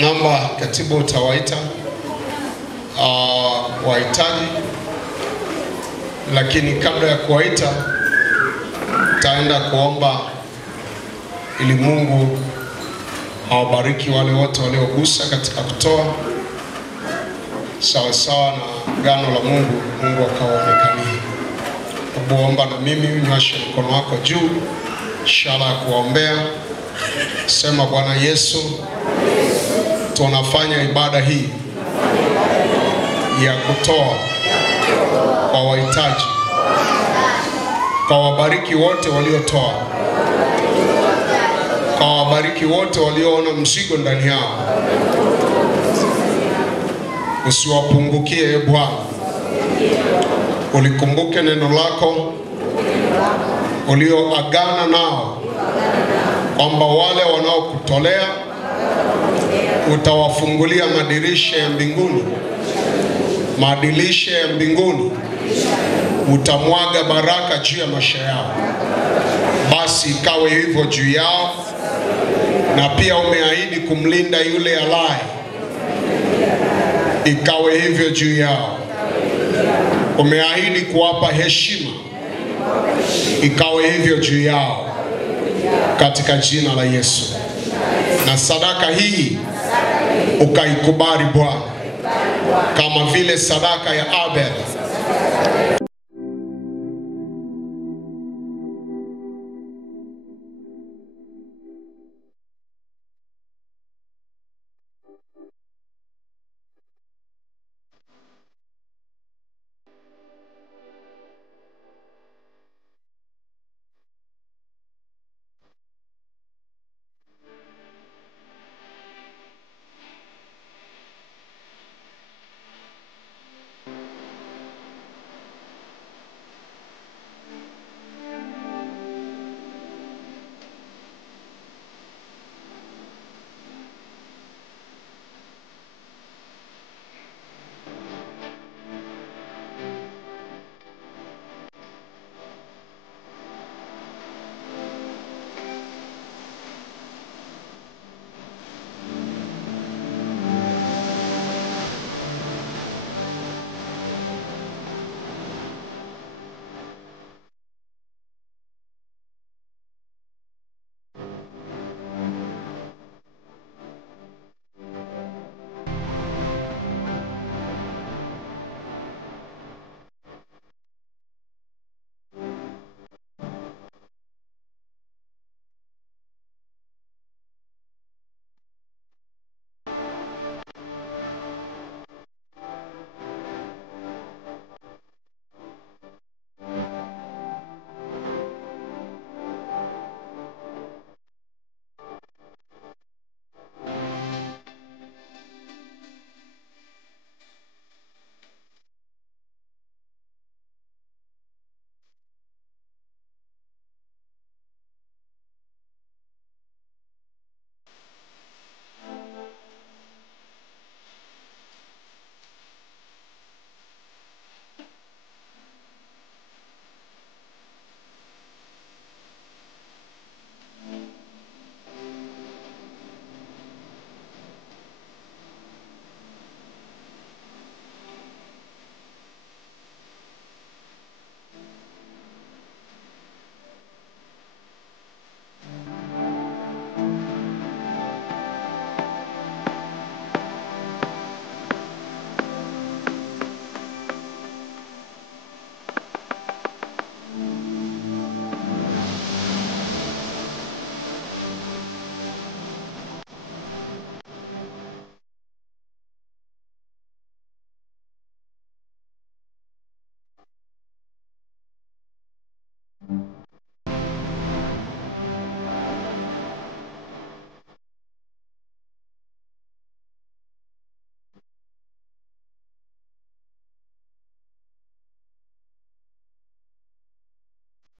Naomba katibu utawaita wahitaji, lakini kabla ya kuwaita taenda kuomba ili Mungu awabariki wale wote waliogusa katika kutoa sawa sawa na gano la Mungu. Mungu akaonekanie. Kuomba na mimi unyoshe mkono wako juu, ishara ya kuombea. Sema: Bwana Yesu, tunafanya ibada hii ya kutoa kwa wahitaji. Kawabariki wote waliotoa, kawabariki wote walioona mzigo ndani yao. Usiwapungukie Bwana. Ulikumbuke neno lako ulioagana nao kwamba wale wanaokutolea utawafungulia madirisha ya mbinguni, madirisha ya mbinguni, utamwaga baraka juu ya maisha yao. Basi ikawe hivyo juu yao, na pia umeahidi kumlinda yule alaye. Ikawe hivyo juu yao. Umeahidi kuwapa heshima. Ikawe hivyo juu yao katika jina la Yesu. Na sadaka hii ukaikubali Bwana, kama vile sadaka ya Abel